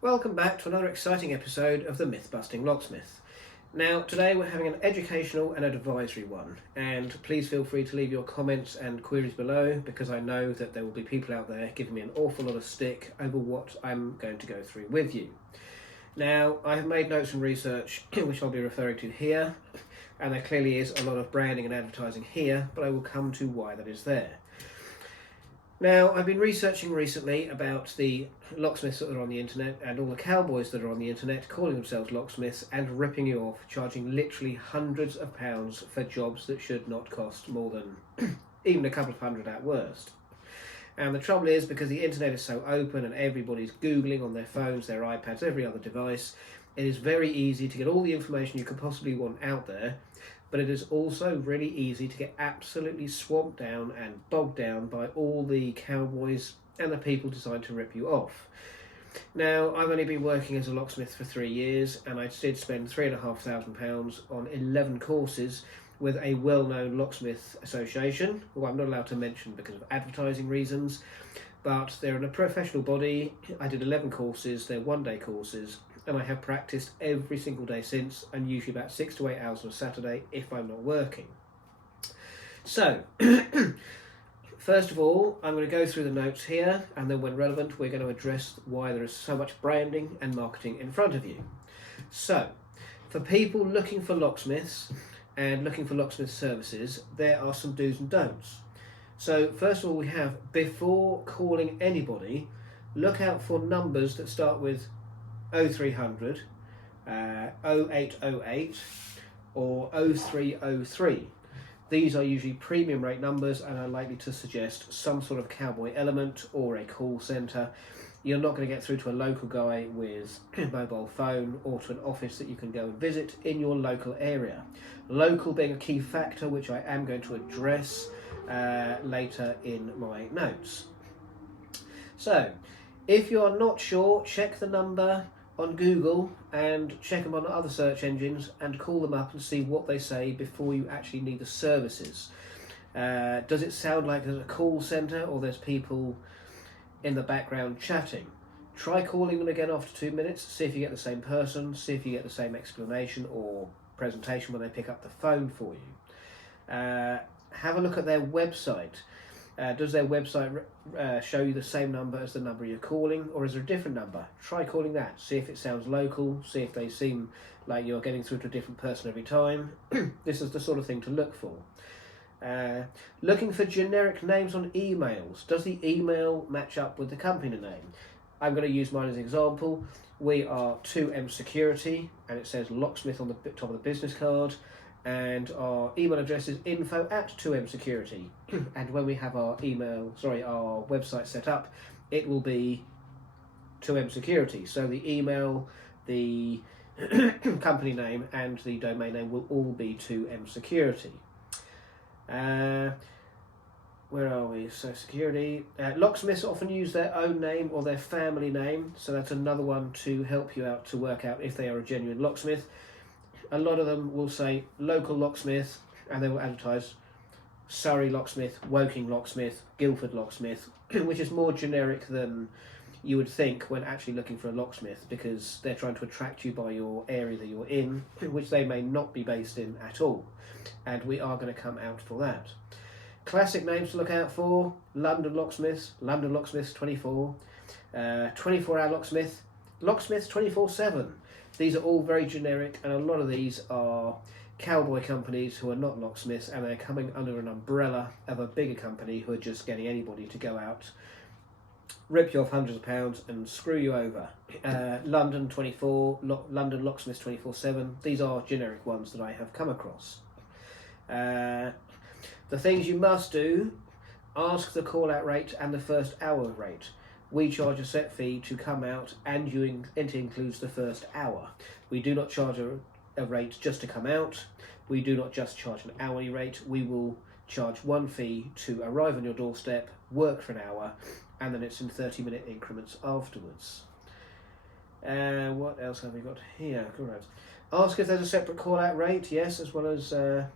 Welcome back to another exciting episode of the Myth-Busting Locksmith. Now, today we're having an educational and an advisory one, and please feel free to leave your comments and queries below because I know that there will be people out there giving me an awful lot of stick over what I'm going to go through with you. Now, I have made notes and research which I'll be referring to here, and there clearly is a lot of branding and advertising here, but I will come to why that is there. Now, I've been researching recently about the locksmiths that are on the internet and all the cowboys that are on the internet calling themselves locksmiths and ripping you off, charging literally hundreds of pounds for jobs that should not cost more than even a couple of hundred at worst. And the trouble is, because the internet is so open and everybody's Googling on their phones, their iPads, every other device, it is very easy to get all the information you could possibly want out there. But it is also really easy to get absolutely swamped down and bogged down by all the cowboys and the people designed to rip you off. Now, I've only been working as a locksmith for 3 years, and I did spend £3,500 on 11 courses with a well-known locksmith association, who I'm not allowed to mention because of advertising reasons, but they're in a professional body. I did 11 courses, they're one-day courses, and I have practiced every single day since, and usually about 6 to 8 hours on a Saturday if I'm not working. So, first of all, I'm going to go through the notes here, and then when relevant, we're going to address why there is so much branding and marketing in front of you. So, for people looking for locksmiths and looking for locksmith services, there are some do's and don'ts. So, first of all, we have, before calling anybody, look out for numbers that start with 0300, 0808 or 0303. These are usually premium rate numbers and are likely to suggest some sort of cowboy element or a call centre. You're not going to get through to a local guy with a mobile phone or to an office that you can go and visit in your local area. Local being a key factor, which I am going to address later in my notes. So, if you are not sure, check the number on Google and check them on other search engines and call them up and see what they say before you actually need the services. Does it sound like there's a call centre or there's people in the background chatting? Try calling them again after 2 minutes, see if you get the same person, see if you get the same explanation or presentation when they pick up the phone for you. Have a look at their website. Does their website show you the same number as the number you're calling, or is there a different number? Try calling that, see if it sounds local, see if they seem like you're getting through to a different person every time. This is the sort of thing to look for. Looking for generic names on emails. Does the email match up with the company name? I'm going to use mine as an example. We are 2M Security, and it says Locksmith on the top of the business card. And our email address is info@2M Security. And when we have our our website set up, it will be 2M Security. So the email, the company name, and the domain name will all be 2M Security. Where are we? So security. Locksmiths often use their own name or their family name, so that's another one to help you out to work out if they are a genuine locksmith. A lot of them will say local locksmith, and they will advertise Surrey locksmith, Woking locksmith, Guildford locksmith, which is more generic than you would think when actually looking for a locksmith, because they're trying to attract you by your area that you're in, which they may not be based in at all. And we are going to come out for that. Classic names to look out for: London Locksmiths 24, 24-hour Locksmith, Locksmiths 24/7. These are all very generic, and a lot of these are cowboy companies who are not locksmiths, and they're coming under an umbrella of a bigger company who are just getting anybody to go out, rip you off hundreds of pounds and screw you over. London 24, London Locksmiths 24/7. These are generic ones that I have come across. The things you must do: ask the call-out rate and the first hour rate. We charge a set fee to come out, and it includes the first hour. We do not charge a rate just to come out. We do not just charge an hourly rate. We will charge one fee to arrive on your doorstep, work for an hour, and then it's in 30-minute increments afterwards. What else have we got here? Correct. Ask if there's a separate call-out rate, yes, as well as the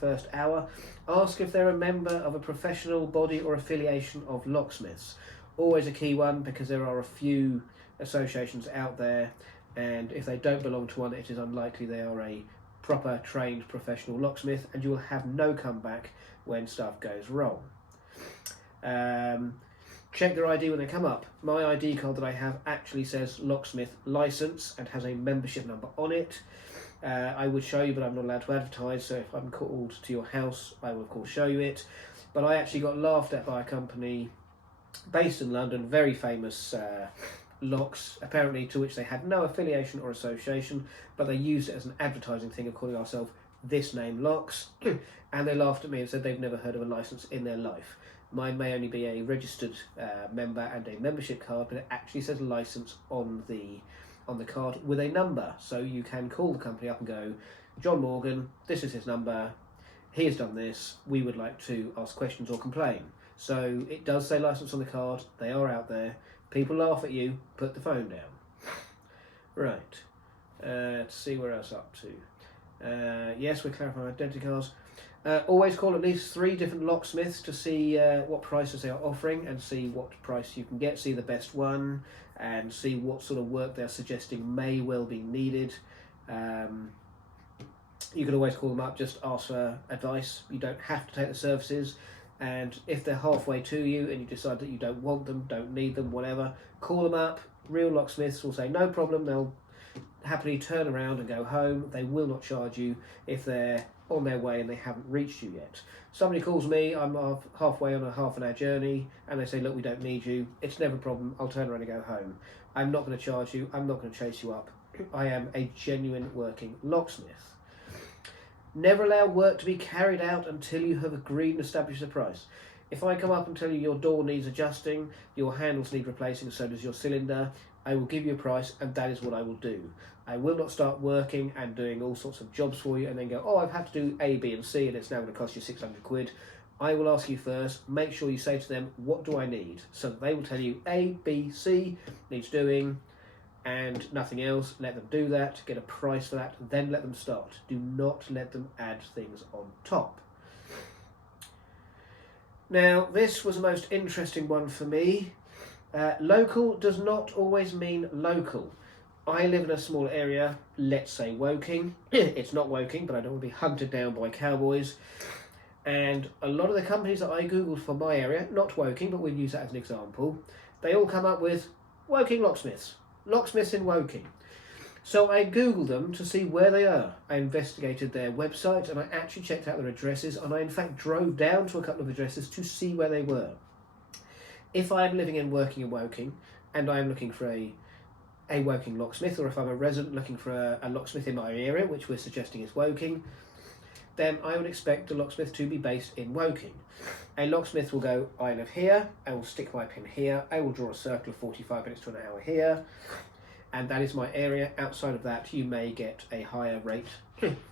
first hour. Ask if they're a member of a professional body or affiliation of locksmiths. Always a key one, because there are a few associations out there, and if they don't belong to one, it is unlikely they are a proper trained professional locksmith, and you will have no comeback when stuff goes wrong. Check their ID when they come up. My ID card that I have actually says locksmith license and has a membership number on it. I would show you, but I'm not allowed to advertise, so if I'm called to your house, I will of course show you it. But I actually got laughed at by a company based in London, very famous locks, apparently, to which they had no affiliation or association, but they used it as an advertising thing of calling ourselves this name locks, and they laughed at me and said they've never heard of a licence in their life. Mine may only be a registered member and a membership card, but it actually says licence on the card with a number, so you can call the company up and go, John Morgan, this is his number, he has done this, we would like to ask questions or complain. So it does say licence on the card, they are out there, people laugh at you, put the phone down. Right, let's see where else up to. Yes, we're clarifying identity cards. Always call at least 3 different locksmiths to see what prices they are offering and see what price you can get, see the best one, and see what sort of work they're suggesting may well be needed. You can always call them up, just ask for advice. You don't have to take the services, and if they're halfway to you and you decide that you don't want them, don't need them, whatever, call them up. Real locksmiths will say no problem, they'll happily turn around and go home. They will not charge you if they're on their way and they haven't reached you yet. Somebody calls me, I'm halfway on a half-an-hour journey, and they say, look, we don't need you. It's never a problem, I'll turn around and go home. I'm not going to charge you, I'm not going to chase you up. I am a genuine working locksmith. Never allow work to be carried out until you have agreed and established a price. If I come up and tell you your door needs adjusting, your handles need replacing, so does your cylinder, I will give you a price, and that is what I will do. I will not start working and doing all sorts of jobs for you and then go, oh, I've had to do A, B and C and it's now going to cost you 600 quid. I will ask you first, make sure you say to them, what do I need? So that they will tell you A, B, C needs doing and nothing else. Let them do that, get a price for that, then let them start. Do not let them add things on top. Now, this was the most interesting one for me. Local does not always mean local. I live in a small area, let's say Woking. It's not Woking, but I don't want to be hunted down by cowboys. And a lot of the companies that I googled for my area, not Woking, but we'll use that as an example, they all come up with Woking locksmiths, locksmiths in Woking. So I googled them to see where they are. I investigated their website and I actually checked out their addresses, and I in fact drove down to a couple of addresses to see where they were. If I am living and working in Woking and I am looking for a Woking locksmith, or if I'm a resident looking for a locksmith in my area, which we're suggesting is Woking, then I would expect a locksmith to be based in Woking. A locksmith will go, I live here, I will stick my pin here, I will draw a circle of 45 minutes to an hour here, and that is my area. Outside of that, you may get a higher rate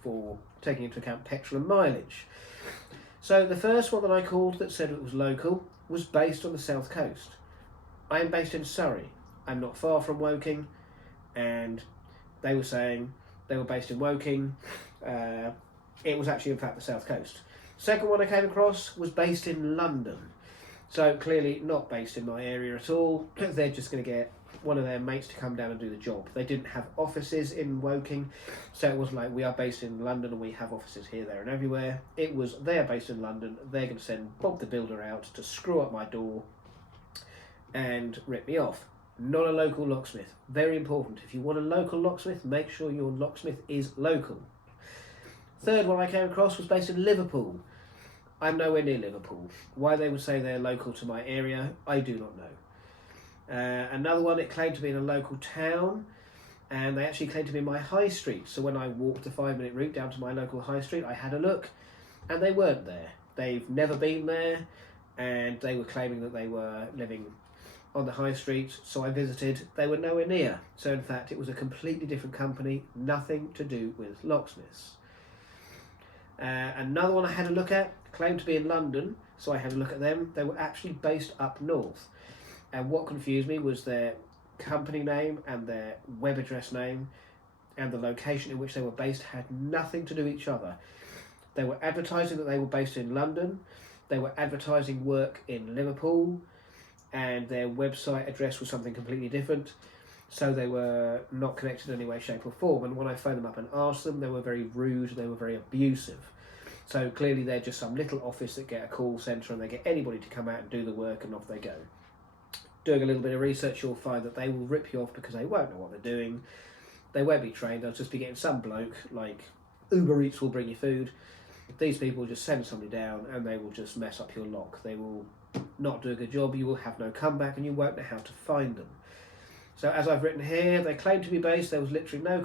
for taking into account petrol and mileage. So the first one that I called that said it was local was based on the south coast. I am based in Surrey. I'm not far from Woking, and they were saying they were based in Woking. It was actually, in fact, the south coast. Second one I came across was based in London. So clearly not based in my area at all. They're just going to get one of their mates to come down and do the job. They didn't have offices in Woking, so it wasn't like we are based in London and we have offices here, there and everywhere. It was they're based in London, they're going to send Bob the Builder out to screw up my door and rip me off. Not a local locksmith. Very important. If you want a local locksmith, make sure your locksmith is local. Third one I came across was based in Liverpool. I'm nowhere near Liverpool. Why they would say they're local to my area, I do not know. Another one, it claimed to be in a local town, and they actually claimed to be in my high street. So when I walked the 5-minute route down to my local high street, I had a look, and they weren't there. They've never been there, and they were claiming that they were living on the high street. So I visited, they were nowhere near. So in fact, it was a completely different company, nothing to do with locksmiths. Another one I had a look at claimed to be in London, so I had a look at them. They were actually based up north. And what confused me was their company name and their web address name and the location in which they were based had nothing to do with each other. They were advertising that they were based in London. They were advertising work in Liverpool. and their website address was something completely different, so they were not connected in any way, shape or form. And when I phoned them up and asked them, they were very rude, they were very abusive. So clearly they're just some little office that get a call centre and they get anybody to come out and do the work, and off they go. Doing a little bit of research, you'll find that they will rip you off because they won't know what they're doing. They won't be trained, they'll just be getting some bloke, like Uber Eats will bring you food. These people just send somebody down and they will just mess up your lock. They will not do a good job, you will have no comeback, and you won't know how to find them. So as I've written here, they claim to be based, there was literally no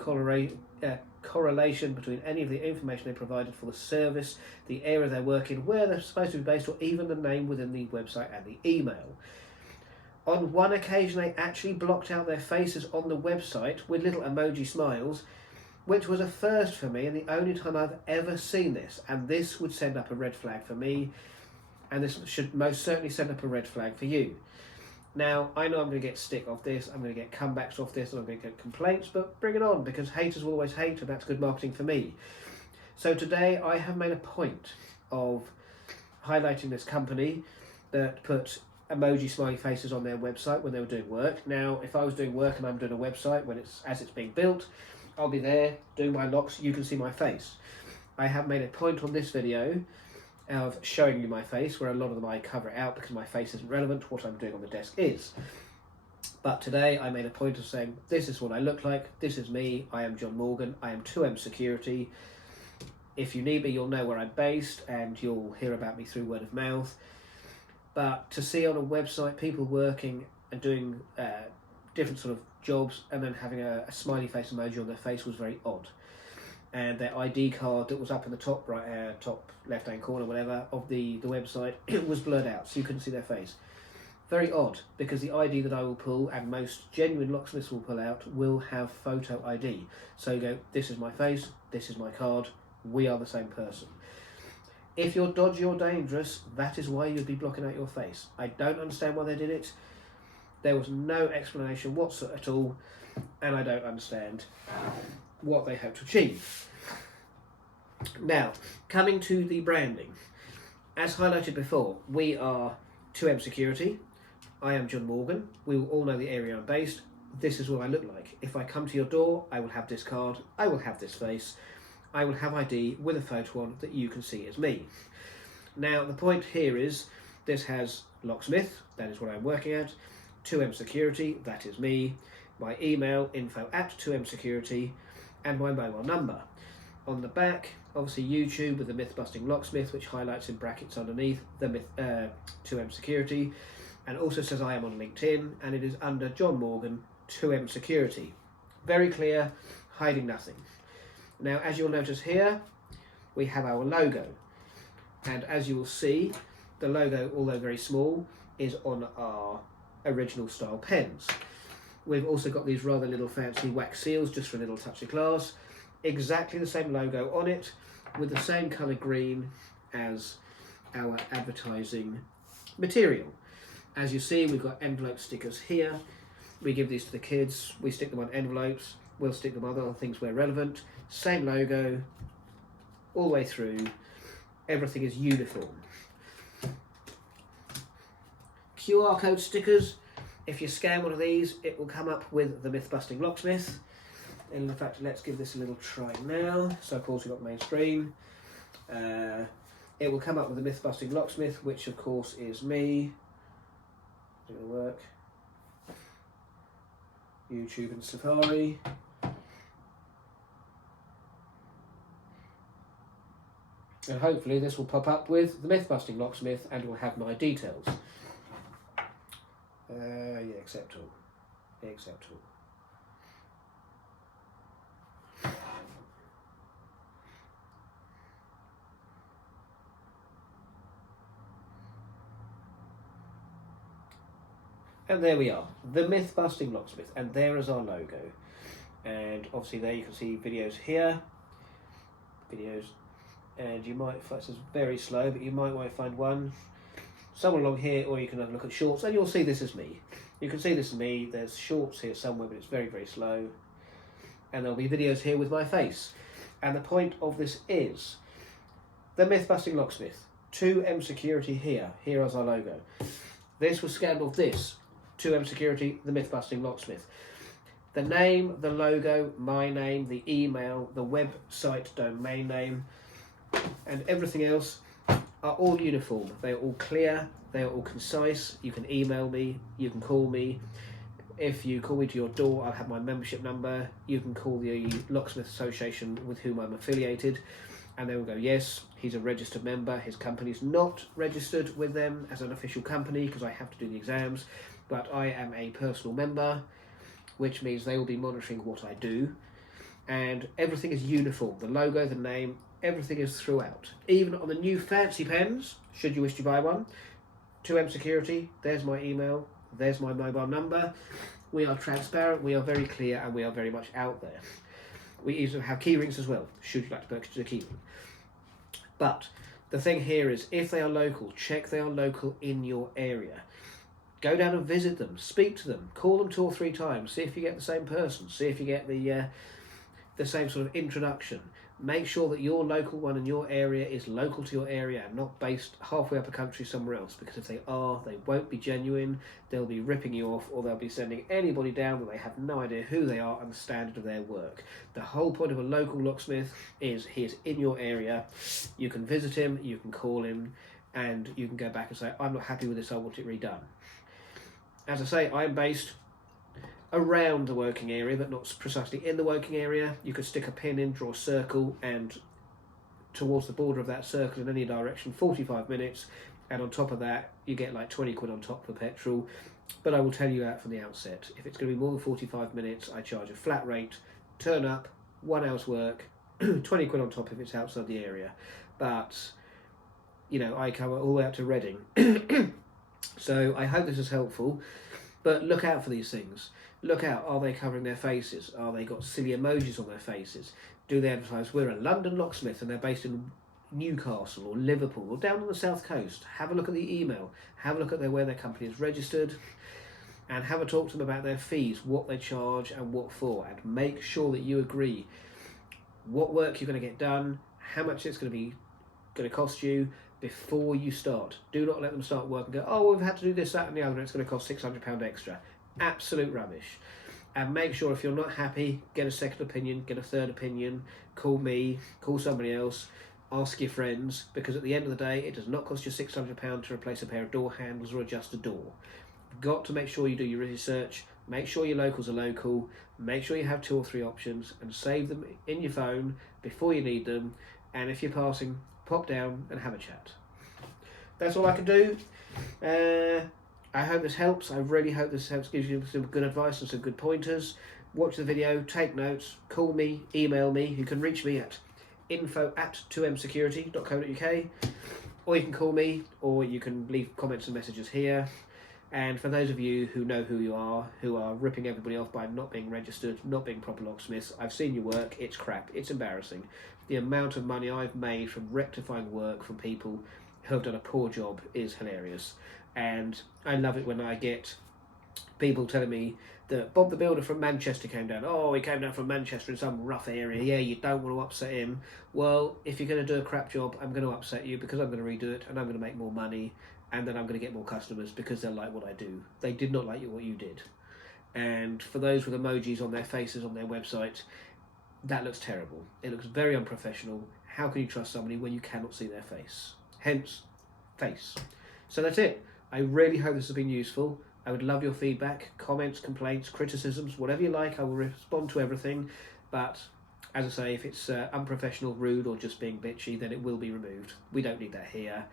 correlation between any of the information they provided for the service, the area they work in, where they're supposed to be based, or even the name within the website and the email. On one occasion they actually blocked out their faces on the website with little emoji smiles, which was a first for me and the only time I've ever seen this, and this would send up a red flag for me, and this should most certainly send up a red flag for you. Now, I know I'm going to get stick off this, I'm going to get comebacks off this, and I'm going to get complaints, but bring it on, because haters will always hate, and that's good marketing for me. So today I have made a point of highlighting this company that put emoji smiley faces on their website when they were doing work. Now, if I was doing work and I'm doing a website as it's being built, I'll be there doing my locks, you can see my face. I have made a point on this video of showing you my face, where a lot of them I cover it out because my face isn't relevant, what I'm doing on the desk is. But today I made a point of saying, this is what I look like, this is me, I am John Morgan, I am 2M Security. If you need me, you'll know where I'm based and you'll hear about me through word of mouth. But to see on a website people working and doing different sort of jobs and then having a smiley face emoji on their face was very odd. And their ID card that was up in the top right, top left-hand corner, whatever, of the website, it was blurred out, so you couldn't see their face. Very odd, because the ID that I will pull, and most genuine locksmiths will pull out, will have photo ID. So you go, this is my face, this is my card, we are the same person. If you're dodgy or dangerous, that is why you'd be blocking out your face. I don't understand why they did it. There was no explanation whatsoever at all, and I don't understand what they hope to achieve. Now, coming to the branding. As highlighted before, we are 2M Security. I am John Morgan. We will all know the area I'm based. This is what I look like. If I come to your door, I will have this card, I will have this face, I will have ID with a photo on that you can see as me. Now, the point here is, this has Locksmith, that is what I'm working at, 2M Security, that is me, my email, info@2msecurity, and my mobile number. On the back, obviously YouTube with the myth-busting locksmith, which highlights in brackets underneath the 2M Security, and also says I am on LinkedIn, and it is under John Morgan, 2M Security. Very clear, hiding nothing. Now, as you'll notice here, we have our logo, and as you will see, the logo, although very small, is on our original style pens. We've also got these rather little fancy wax seals just for a little touch of class. Exactly the same logo on it, with the same colour green as our advertising material. As you see, we've got envelope stickers here. We give these to the kids, we stick them on envelopes, we'll stick them on other things where relevant. Same logo, all the way through, everything is uniform. QR code stickers, if you scan one of these, it will come up with the myth-busting locksmith. And in fact, let's give this a little try now. So of course we've got the main screen. It will come up with the myth-busting locksmith, which of course is me. It's going to work. YouTube and Safari. And hopefully this will pop up with the myth-busting locksmith and will have my details. Yeah, accept all. Accept all. And there we are, the myth-busting locksmith, and there is our logo. And obviously there you can see videos here, and you might find, this is very slow, but you might want to find one somewhere along here, or you can have a look at shorts, and you'll see this is me. You can see this is me, there's shorts here somewhere, but it's very, very slow. And there'll be videos here with my face. And the point of this is, the myth-busting locksmith, 2M Security here is our logo. This was scanned off this. 2M Security, the myth-busting locksmith. The name, the logo, my name, the email, the website domain name, and everything else are all uniform. They are all clear, they are all concise. You can email me, you can call me. If you call me to your door, I'll have my membership number. You can call the Locksmith Association with whom I'm affiliated, and they will go, yes, he's a registered member. His company's not registered with them as an official company because I have to do the exams, but I am a personal member, which means they will be monitoring what I do, and everything is uniform. The logo, the name, everything is throughout. Even on the new fancy pens, should you wish to buy one, 2M Security, there's my email, there's my mobile number. We are transparent, we are very clear, and we are very much out there. We even have key rings as well, should you like to purchase a key ring. But the thing here is, if they are local, check they are local in your area. Go down and visit them, speak to them, call them 2 or 3 times, see if you get the same person, see if you get the same sort of introduction. Make sure that your local one in your area is local to your area and not based halfway up a country somewhere else, because if they are, they won't be genuine, they'll be ripping you off, or they'll be sending anybody down that they have no idea who they are and the standard of their work. The whole point of a local locksmith is he is in your area, you can visit him, you can call him, and you can go back and say, I'm not happy with this, I want it redone. As I say, I'm based around the working area, but not precisely in the working area. You could stick a pin in, draw a circle, and towards the border of that circle in any direction, 45 minutes, and on top of that, you get like 20 quid on top for petrol. But I will tell you that from the outset, if it's going to be more than 45 minutes, I charge a flat rate, turn up, 1 hour's work, 20 quid on top if it's outside the area. But, you know, I come all the way up to Reading. So I hope this is helpful, but look out for these things. Look out, are they covering their faces? Are they got silly emojis on their faces? Do they advertise, we're a London locksmith and they're based in Newcastle or Liverpool or down on the south coast? Have a look at the email, have a look at where their company is registered, and have a talk to them about their fees, what they charge and what for, and make sure that you agree what work you're going to get done, how much it's going to cost you, before you start. Do not let them start work and go, oh, we've had to do this, that and the other, and it's going to cost £600 extra. Absolute rubbish. And make sure if you're not happy, get a second opinion, get a third opinion, call me, call somebody else, ask your friends, because at the end of the day, it does not cost you £600 to replace a pair of door handles or adjust a door. You've got to make sure you do your research, make sure your locals are local, make sure you have 2 or 3 options, and save them in your phone before you need them, and if you're passing, pop down and have a chat. That's all I can do. I hope this helps. I really hope this helps, gives you some good advice and some good pointers. Watch the video, take notes, call me, email me. You can reach me at info@2msecurity.co.uk, or you can call me, or you can leave comments and messages here. And for those of you who know who are ripping everybody off by not being registered, not being proper locksmiths, I've seen your work, it's crap, it's embarrassing. The amount of money I've made from rectifying work from people who have done a poor job is hilarious. And I love it when I get people telling me that Bob the Builder from Manchester came down. Oh, he came down from Manchester in some rough area. Yeah, you don't want to upset him. Well, if you're going to do a crap job, I'm going to upset you because I'm going to redo it and I'm going to make more money, and then I'm going to get more customers because they'll like what I do. They did not like what you did. And for those with emojis on their faces on their website, that looks terrible. It looks very unprofessional. How can you trust somebody when you cannot see their face? Hence, face. So that's it. I really hope this has been useful. I would love your feedback, comments, complaints, criticisms, whatever you like. I will respond to everything. But as I say, if it's unprofessional, rude, or just being bitchy, then it will be removed. We don't need that here.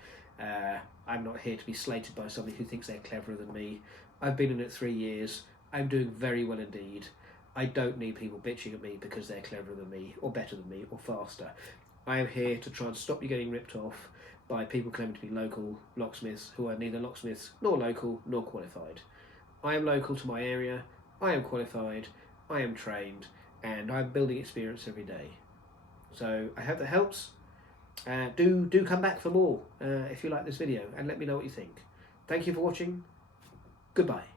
I'm not here to be slated by somebody who thinks they're cleverer than me. I've been in it 3 years. I'm doing very well indeed. I don't need people bitching at me because they're cleverer than me, or better than me, or faster. I am here to try and stop you getting ripped off by people claiming to be local locksmiths who are neither locksmiths nor local nor qualified. I am local to my area, I am qualified, I am trained, and I'm building experience every day. So I hope that helps. Do come back for more if you like this video, and let me know what you think. Thank you for watching. Goodbye.